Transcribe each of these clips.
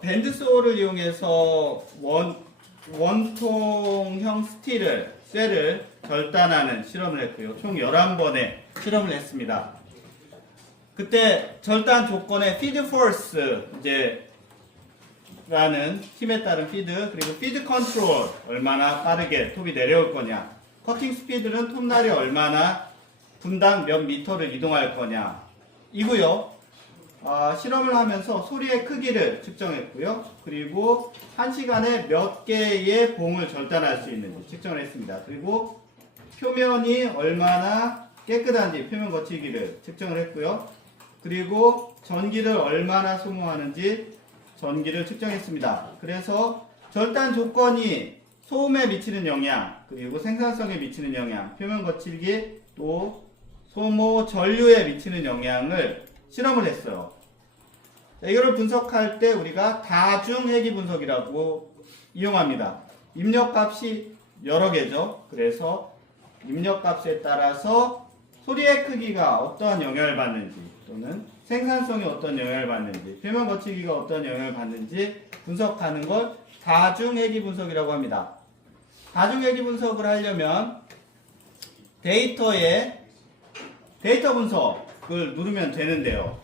밴드 소울을 이용해서 원통형 쇠를 절단하는 실험을 했고요. 총 11번의 실험을 했습니다. 그때 절단 조건에 feed force 라는 힘에 따른 feed, 그리고 feed control 얼마나 빠르게 톱이 내려올 거냐, 커팅 스피드는 톱날이 얼마나 분당 몇 미터를 이동할 거냐 이고요. 실험을 하면서 소리의 크기를 측정했고요. 그리고 1시간에 몇 개의 봉을 절단할 수 있는지 측정을 했습니다. 그리고 표면이 얼마나 깨끗한지 표면 거치기를 측정을 했고요. 그리고 전기를 얼마나 소모하는지 전기를 측정했습니다. 그래서 절단 조건이 소음에 미치는 영향, 그리고 생산성에 미치는 영향, 표면 거치기, 또 소모 전류에 미치는 영향을 실험을 했어요. 이거를 분석할 때 우리가 다중회기 분석이라고 이용합니다. 입력값이 여러 개죠. 그래서 입력값에 따라서 소리의 크기가 어떠한 영향을 받는지, 또는 생산성이 어떤 영향을 받는지, 표면 거치기가 어떤 영향을 받는지 분석하는 걸 다중회기 분석이라고 합니다. 다중회기 분석을 하려면 데이터 분석을 누르면 되는데요.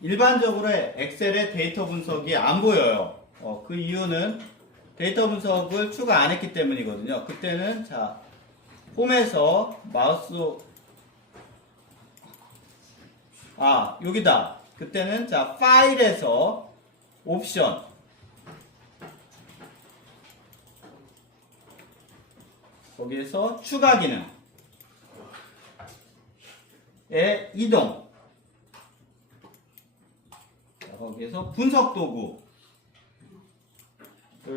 일반적으로 엑셀의 데이터 분석이 안 보여요. 그 이유는 데이터 분석을 추가 안 했기 때문이거든요. 그때는 홈에서 마우스 여기다. 그때는 파일에서 옵션 거기에서 추가 기능에 이동, 거기에서 분석 도구를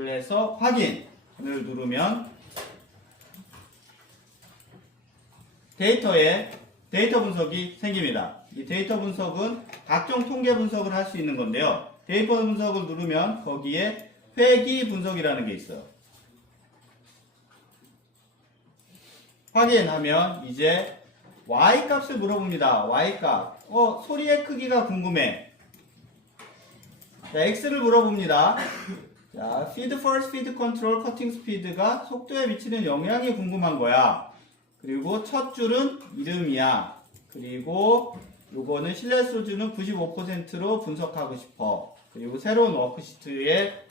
해서 확인을 누르면 데이터 분석이 생깁니다. 이 데이터 분석은 각종 통계 분석을 할 수 있는 건데요. 데이터 분석을 누르면 거기에 회기 분석이라는 게 있어요. 확인하면 이제 Y값을 물어봅니다. Y값. 소리의 크기가 궁금해. X를 물어봅니다. feed force, feed control, cutting speed가 속도에 미치는 영향이 궁금한 거야. 그리고 첫 줄은 이름이야. 그리고 요거는 신뢰수준은 95%로 분석하고 싶어. 그리고 새로운 워크시트에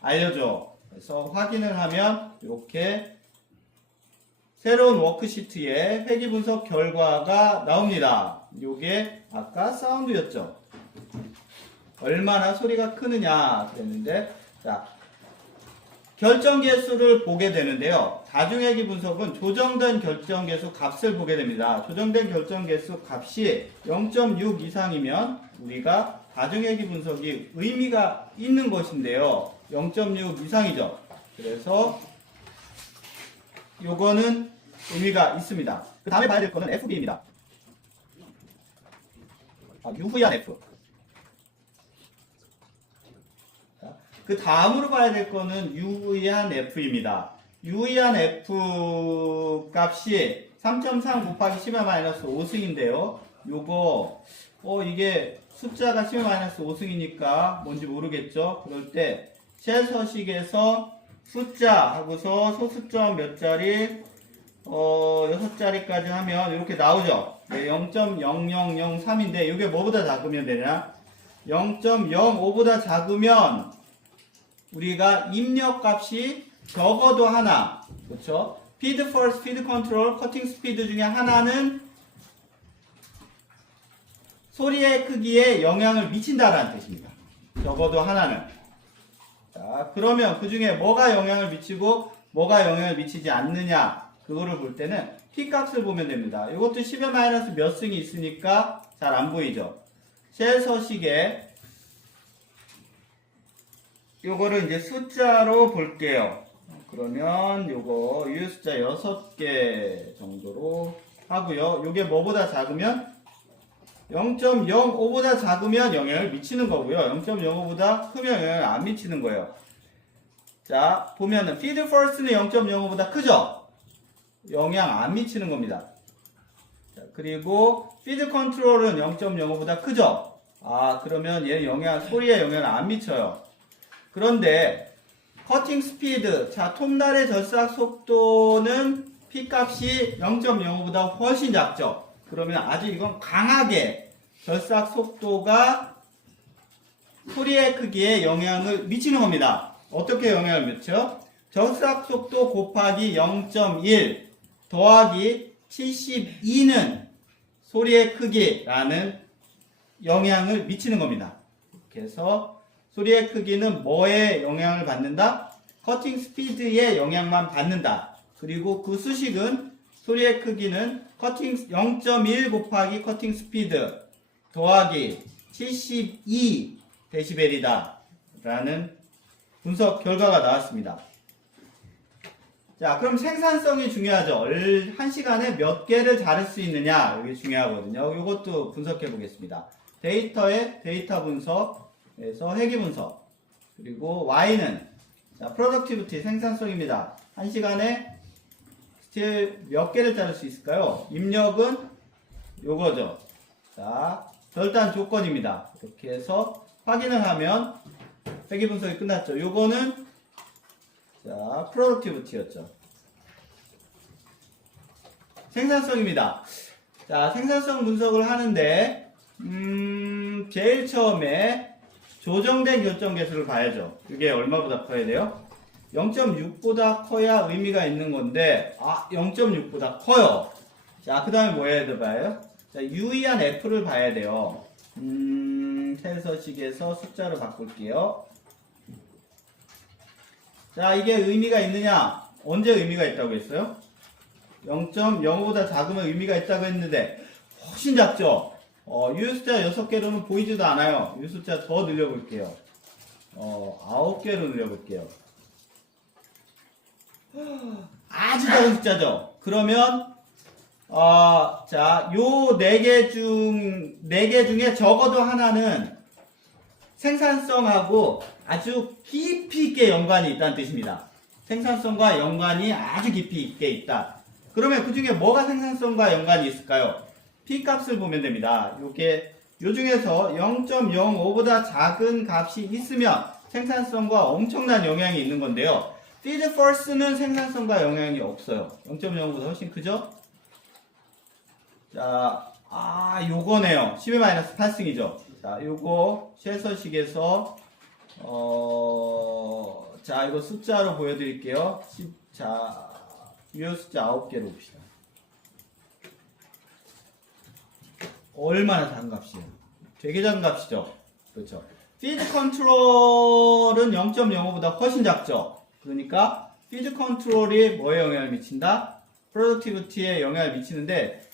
알려줘. 그래서 확인을 하면 이렇게 새로운 워크시트에 회기 분석 결과가 나옵니다. 요게 아까 사운드였죠. 얼마나 소리가 크느냐 그랬는데, 결정계수를 보게 되는데요. 다중회기 분석은 조정된 결정계수 값을 보게 됩니다. 조정된 결정계수 값이 0.6 이상이면 우리가 다중회기 분석이 의미가 있는 것인데요. 0.6 이상이죠. 그래서 요거는 의미가 있습니다. 그 다음에 봐야 될 거는 FB입니다. 유의한 F. 그 다음으로 봐야 될 거는 유의한 F입니다. 유의한 F 값이 3.3 곱하기 10의 -5승인데요. 요거, 이게 숫자가 10의 -5승이니까 뭔지 모르겠죠? 그럴 때, 쉘서식에서 숫자 하고서 소수점 몇 자리, 6자리까지 하면 이렇게 나오죠? 0.0003인데, 이게 뭐보다 작으면 되냐? 0.05보다 작으면, 우리가 입력값이 적어도 하나, 그렇죠? feed force, feed control, cutting speed 중에 하나는 소리의 크기에 영향을 미친다라는 뜻입니다. 적어도 하나는. 자, 그러면 그 중에 뭐가 영향을 미치고 뭐가 영향을 미치지 않느냐, 그거를 볼 때는 P 값을 보면 됩니다. 이것도 10의 몇 승이 있으니까 잘 안 보이죠? 쉘 서식에 요거를 이제 숫자로 볼게요. 그러면 요거 유효숫자 6개 정도로 하고요. 요게 뭐보다 작으면 0.05보다 작으면 영향을 미치는 거고요. 0.05보다 크면 영향을 안 미치는 거예요. 자, 보면은 feed force는 0.05보다 크죠? 영향 안 미치는 겁니다. 자, 그리고 feed control은 0.05보다 크죠? 그러면 얘 소리에 영향을 안 미쳐요. 그런데 커팅 스피드, 자, 톱날의 절삭 속도는 P값이 0.05보다 훨씬 작죠. 그러면 아주 이건 강하게 절삭 속도가 소리의 크기에 영향을 미치는 겁니다. 어떻게 영향을 미쳐? 절삭 속도 곱하기 0.1 더하기 72는 소리의 크기라는 영향을 미치는 겁니다. 그래서 소리의 크기는 뭐에 영향을 받는다? 커팅 스피드에 영향만 받는다. 그리고 그 수식은 소리의 크기는 0.1 곱하기 커팅 스피드 더하기 72 데시벨이다 라는 분석 결과가 나왔습니다. 자, 그럼 생산성이 중요하죠. 1시간에 몇 개를 자를 수 있느냐, 이게 중요하거든요. 이것도 분석해 보겠습니다. 데이터의 데이터 분석에서 회귀 분석, 그리고 Y는 자, productivity, 생산성입니다. 1시간에 스틸 몇 개를 자를 수 있을까요? 입력은 요거죠. 자, 절단 조건입니다. 이렇게 해서 확인을 하면 회귀 분석이 끝났죠. 요거는 자, productivity였죠. 생산성입니다. 자, 생산성 분석을 하는데 제일 처음에 조정된 결정 개수를 봐야죠. 이게 얼마보다 커야 돼요? 0.6보다 커야 의미가 있는 건데 0.6보다 커요. 자, 그 다음에 뭐 해야 돼봐요? 자, 유의한 F를 봐야 돼요. 태서식에서 숫자로 바꿀게요. 자, 이게 의미가 있느냐? 언제 의미가 있다고 했어요? 0.05보다 작으면 의미가 있다고 했는데 훨씬 작죠? 유효숫자 6개로는 보이지도 않아요. 유효숫자 더 늘려볼게요. 9개로 늘려볼게요. 아주 작은 숫자죠? 그러면 자, 요 4개 중에 적어도 하나는 생산성하고 아주 깊이 있게 연관이 있다는 뜻입니다. 생산성과 연관이 아주 깊이 있게 있다. 그러면 그 중에 뭐가 생산성과 연관이 있을까요? P값을 보면 됩니다. 요 중에서 0.05보다 작은 값이 있으면 생산성과 엄청난 영향이 있는 건데요. feed first는 생산성과 영향이 없어요. 0.05보다 훨씬 크죠? 자, 요거네요. 10-8승이죠. 자, 요거 쉘서식에서 자, 이거 숫자로 보여드릴게요. 자, 유효 숫자 9개로 봅시다. 얼마나 작은 값이에요? 되게 작은 값이죠? 그렇죠. feed control은 0.05보다 훨씬 작죠? 그러니까 feed control이 뭐에 영향을 미친다? productivity에 영향을 미치는데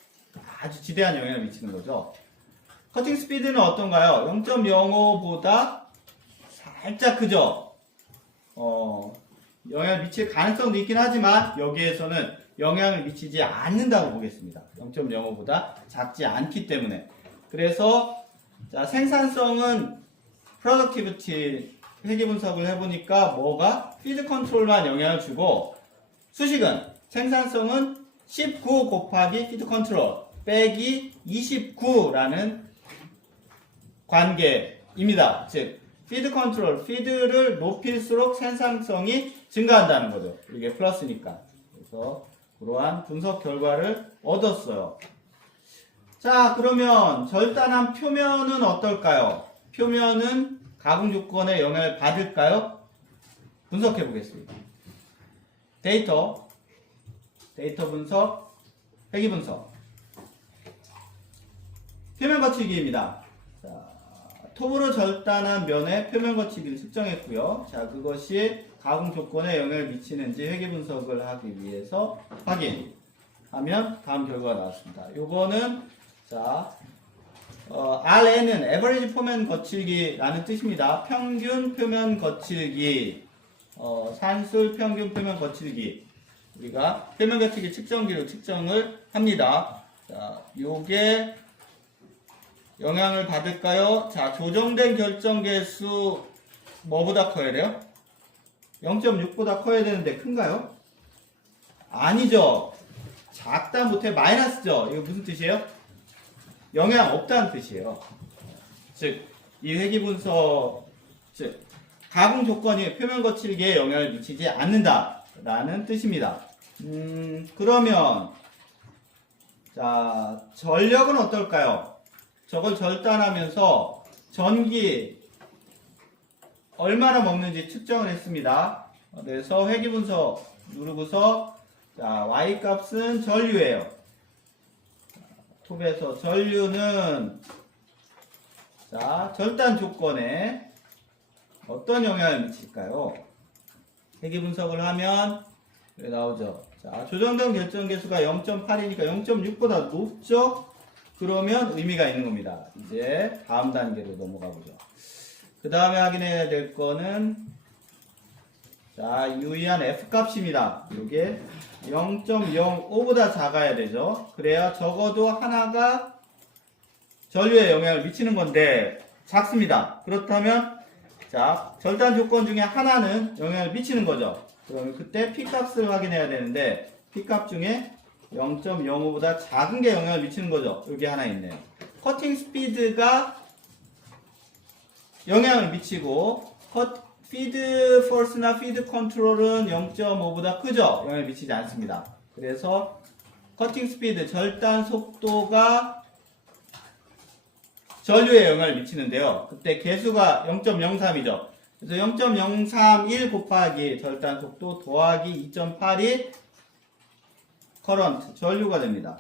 아주 지대한 영향을 미치는 거죠. 커팅 스피드는 어떤가요? 0.05보다 살짝 크죠? 영향을 미칠 가능성도 있긴 하지만 여기에서는 영향을 미치지 않는다고 보겠습니다. 0.05보다 작지 않기 때문에. 그래서 자, 생산성은 productivity 회귀 분석을 해보니까 뭐가 feed control만 영향을 주고 수식은 생산성은 19 곱하기 feed control 빼기 29라는 관계입니다. 즉 feed control, feed를 높일수록 생산성이 증가한다는 거죠. 이게 플러스니까. 그래서 그러한 분석 결과를 얻었어요. 자, 그러면 절단한 표면은 어떨까요? 표면은 가공 조건에 영향을 받을까요? 분석해 보겠습니다. 데이터 분석, 회귀 분석. 표면 거칠기입니다. 자, 톱으로 절단한 면의 표면 거칠기를 측정했고요. 자, 그것이 가공 조건에 영향을 미치는지 회귀 분석을 하기 위해서 확인하면 다음 결과가 나왔습니다. 요거는 자, RN은 average 표면 거칠기라는 뜻입니다. 평균 표면 거칠기, 산술 평균 표면 거칠기. 우리가 표면 거칠기 측정기로 측정을 합니다. 자, 요게 영향을 받을까요? 자, 조정된 결정 개수 뭐보다 커야 돼요? 0.6보다 커야 되는데 큰가요? 아니죠. 작다 못해 마이너스죠. 이거 무슨 뜻이에요? 영향 없다는 뜻이에요. 즉, 이 회귀분석, 즉, 가공 조건이 표면 거칠기에 영향을 미치지 않는다라는 뜻입니다. 그러면, 자, 전력은 어떨까요? 저걸 절단하면서 전기 얼마나 먹는지 측정을 했습니다. 그래서 회귀분석 누르고서, 자, Y 값은 전류예요. 톱에서 전류는, 자, 절단 조건에 어떤 영향을 미칠까요? 회귀분석을 하면 여기 나오죠. 자, 조정된 결정계수가 0.8이니까 0.6보다 높죠? 그러면 의미가 있는 겁니다. 이제 다음 단계로 넘어가 보죠. 그 다음에 확인해야 될 거는, 자, 유의한 F값입니다. 이게 0.05보다 작아야 되죠. 그래야 적어도 하나가 전류에 영향을 미치는 건데 작습니다. 그렇다면, 자, 절단 조건 중에 하나는 영향을 미치는 거죠. 그러면 그때 P값을 확인해야 되는데 P값 중에 0.05보다 작은 게 영향을 미치는 거죠. 여기 하나 있네요. 커팅 스피드가 영향을 미치고 피드 포스나 피드 컨트롤은 0.5보다 크죠? 영향을 미치지 않습니다. 그래서 커팅 스피드, 절단 속도가 전류에 영향을 미치는데요. 그때 개수가 0.03이죠. 그래서 0.031 곱하기 절단 속도 더하기 2.8이 커런트, 전류가 됩니다.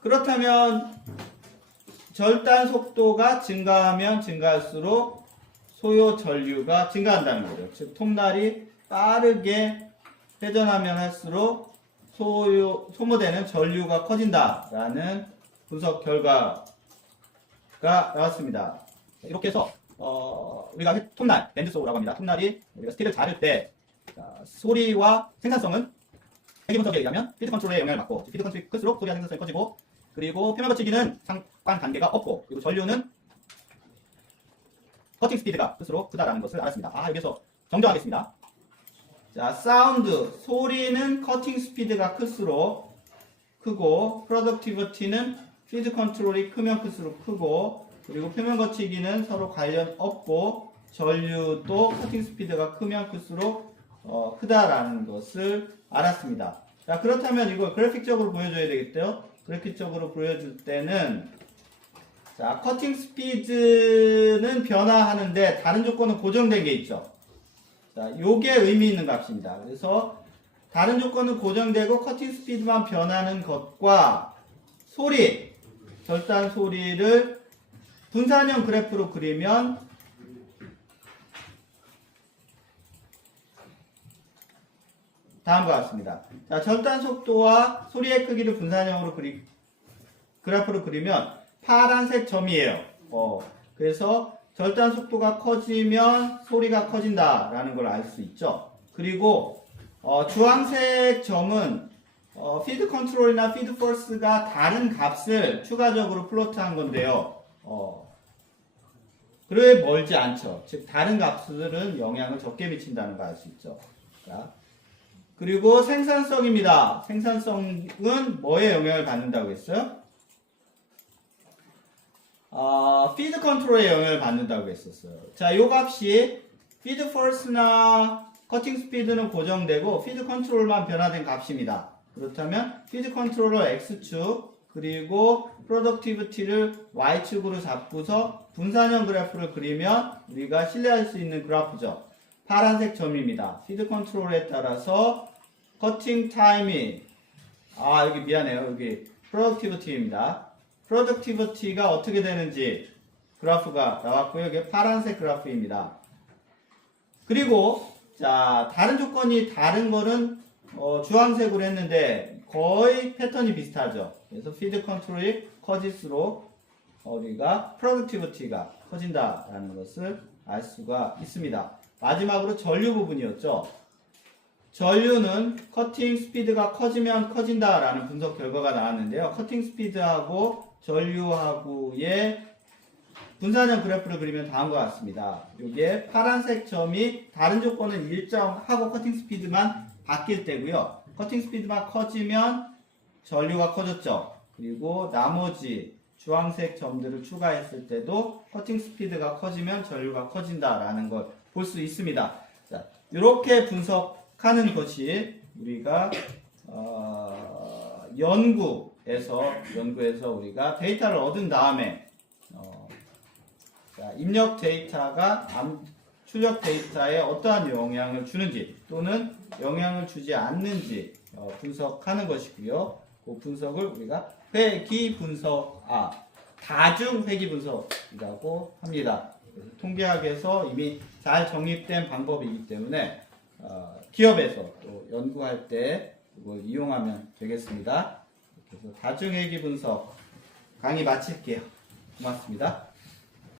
그렇다면 절단 속도가 증가하면 증가할수록 소요 전류가 증가한다는 거죠. 즉 톱날이 빠르게 회전하면 할수록 소모되는 전류가 커진다라는 분석 결과가 나왔습니다. 이렇게 해서 우리가 톱날, 밴드소라고 합니다. 톱날이 우리가 스틸을 자를 때 소리와 생산성은 회귀분석에 의하면 피드 컨트롤에 영향을 받고, 피드 컨트롤이 클수록 소리와 생산성이 커지고, 그리고 표면 거치기는 상관 관계가 없고, 그리고 전류는 커팅 스피드가 클수록 크다라는 것을 알았습니다. 여기서 정정하겠습니다. 자, 사운드, 소리는 커팅 스피드가 클수록 크고, 프로덕티비티는 피드 컨트롤이 크면 클수록 크고, 그리고 표면 거치기는 서로 관련 없고, 전류도 커팅 스피드가 크면 클수록 크다라는 것을 알았습니다. 자, 그렇다면 이걸 그래픽적으로 보여줘야 되겠죠? 그래픽적으로 보여줄 때는, 자, 커팅 스피드는 변화하는데 다른 조건은 고정된 게 있죠. 자, 요게 의미 있는 값입니다. 그래서 다른 조건은 고정되고 커팅 스피드만 변하는 것과 소리, 절단 소리를 분산형 그래프로 그리면 다음과 같습니다. 자, 절단 속도와 소리의 크기를 분산형으로 그래프로 그리면 파란색 점이에요. 그래서 절단 속도가 커지면 소리가 커진다라는 걸 알 수 있죠. 그리고 주황색 점은 피드 컨트롤이나 피드 포스가 다른 값을 추가적으로 플로트한 건데요. 그래 멀지 않죠. 즉 다른 값들은 영향을 적게 미친다는 걸 알 수 있죠. 자, 그리고 생산성입니다. 생산성은 뭐에 영향을 받는다고 했어요? 피드 컨트롤에 영향을 받는다고 했었어요. 자, 이 값이 피드 포스나 커팅 스피드는 고정되고 피드 컨트롤만 변화된 값입니다. 그렇다면 피드 컨트롤을 X축 그리고 프로덕티비티를 Y축으로 잡고서 분산형 그래프를 그리면 우리가 신뢰할 수 있는 그래프죠. 파란색 점입니다. 피드 컨트롤에 따라서 커팅 타임이 여기 미안해요. 여기 프로덕티비티입니다. 프로덕티비티가 어떻게 되는지 그래프가 나왔고요. 이게 파란색 그래프입니다. 그리고 자, 다른 조건이 다른 거는 주황색으로 했는데 거의 패턴이 비슷하죠. 그래서 피드 컨트롤이 커질수록 우리가 프로덕티비티가 커진다라는 것을 알 수가 있습니다. 마지막으로 전류 부분이었죠. 전류는 커팅 스피드가 커지면 커진다라는 분석 결과가 나왔는데요. 커팅 스피드하고 전류하고의 분산형 그래프를 그리면 다음과 같습니다. 이게 파란색 점이 다른 조건은 일정하고 커팅 스피드만 바뀔 때고요. 커팅 스피드만 커지면 전류가 커졌죠. 그리고 나머지 주황색 점들을 추가했을 때도 커팅 스피드가 커지면 전류가 커진다라는 걸 볼 수 있습니다. 자, 이렇게 분석하는 것이 우리가 연구에서 우리가 데이터를 얻은 다음에 자, 입력 데이터가 출력 데이터에 어떠한 영향을 주는지 또는 영향을 주지 않는지 분석하는 것이고요. 그 분석을 우리가 회귀 분석, 다중 회귀 분석이라고 합니다. 통계학에서 이미 잘 정립된 방법이기 때문에 기업에서 또 연구할 때 이걸 이용하면 되겠습니다. 그래서 다중 회귀 분석 강의 마칠게요. 고맙습니다.